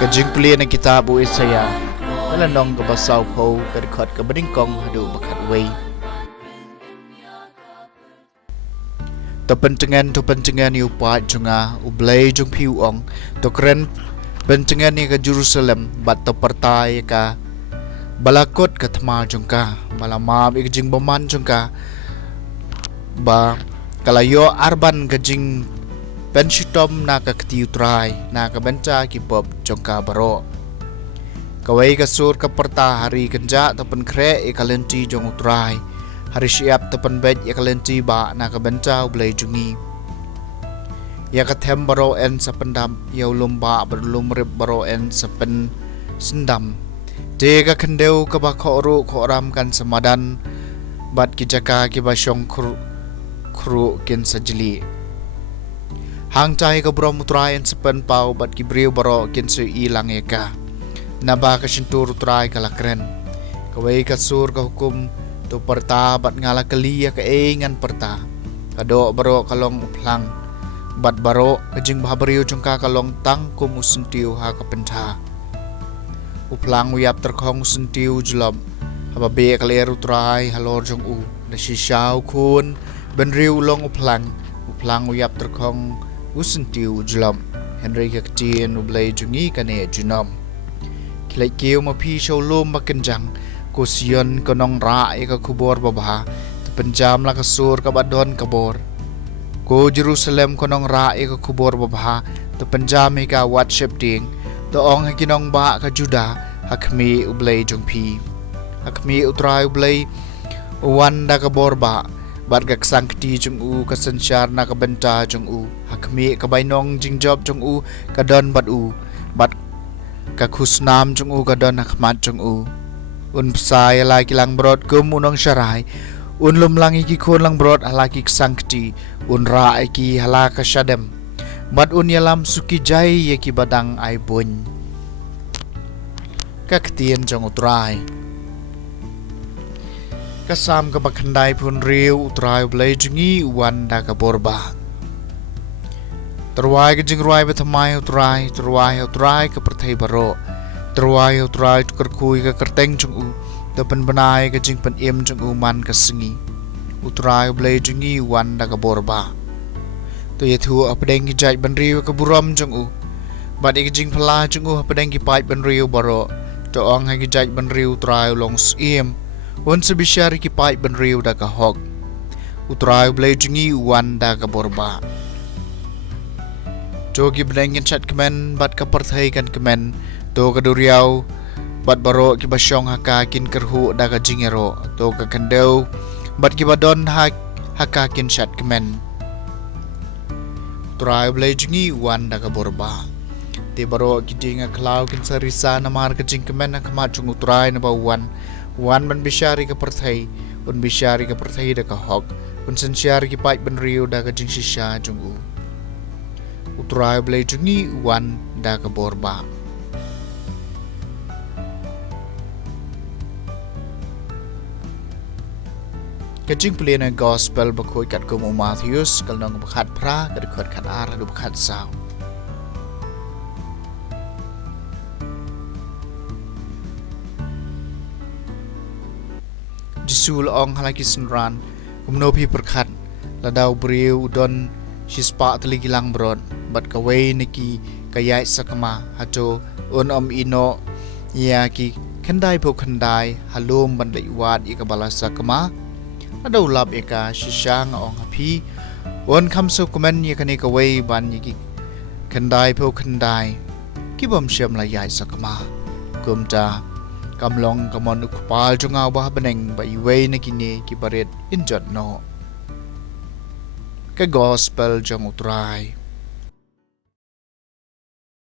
Kajing pilihan kita bu Isaya melandong ke basau pau kedekot ke bedingkong hadu bakat wei. Topencengan yu paat junga ublay jung piu ong to keren pencengan ni ke Jerusalem bat to pertai ka balakot ke thma jungka malamab ik jing boman jungka ba kalayo arban ke jing penshitom na ka kti utrai na ka benca ki pop jongka baro kawai ka sur ka perta hari kenja tapen kre e kalenti jong utrai hari siap tapen bet e kalenti ba na ka benca ublay jungi ya ka them baro en sapendam ya ulumba berlum rib baro en sapen sendam de ka kendeu ka ba khoru khoram kan samadan bat ki jaka ki ba shong khru kin sajli hang cai ka brom utrai en sepen pau bat ki briu baro kin su ilang eka naba ka sintur utrai ka lakren kawai ka sur ka hukum tu perta bat ngala kelia ka engan perta kado baro kalong uplang bat baro kajing bahabriu jungka kalong tang kum usentiu ha ka pentha uplang uyap terkhong usentiu julom haba be kaler utrai halor jong u na shisau kun benriu long uplang uyap terkhong usentiu julom Henry Kaktiin ublay jungi kane junom kilai keu ma pi showlum makenjang ko sion konong ra e ka kubor babha te penjam la kasur ka badon kabor ko Jerusalem konong ra e ka kubor babha te penjam e ka worship ding to ong kinong ba ka Juda hakmi ublay jung pi hakmi utrai ublay wanda ka borba bat gak sangkti jung u ka sanchar na ka benta jung u hakmi ka bainong jing job jung u ka don bat u bat ka khusnam jung u ka don hakmat jung u un psai la kilang brod kum unong sharai un lum langi ki khon lang brod halaki sangkti un ra ki halaka shadem bat un yalam suki jai ye ki badang ai bun ka ktien jung utrai kasam ka bakhandai pun riu utrai ublay jungi wanda ka borba terwai ka jingruai bethamai utrai ka perthai baro terwai utrai tukarkui ka kerteng jung u dapan benai ka jing pen im jung u man ka sengi utrai ublay jungi wanda ka borba to yethu apdeng ki jai ban riu ka buram jung u bat ik jing phala jung u apdeng ki pai ban riu baro to ong ha ki jai ban riu utrai long sim un sebishari ki pai ban riu da ka hok utrai ublay jungi wanda ka borba jogi bdengin chat kemen bat ka perthai kan kemen to ka duriau bat baro ki basyong haka kin kerhu da ka jingero to ka kendeu bat ki badon haka kin chat kemen utrai ublay jungi wanda ka borba te baro ki dinga klau kin sarisa namar ka jing kemen na kama jung utrai na ba wan ban bishari ka perthai un bishari ka perthai da ka hok un sansyari ki pai ban riu da ka jing shisha jung u utrai ublay jungi wan da ka borba kajing pilihan gospel bakoi kat kumu Matthews kalnong bakhat pra kadekot kat ar du bakhat saw Jisul ong halaki senran kumnopi perkhat ladau briu don shispa teligilang brod bat kawai niki kayai sakama hato un ino ya ki khandai po khandai halum bandai wat ikabala sakama adau lab eka shishang ong hapi un khamso kumen ya kani kawai ban ki khandai po khandai kibam shem la yai sakama kumta kamlong kamon ukpal junga bah beneng ba iway na kini kibaret injot no ka gospel jong utrai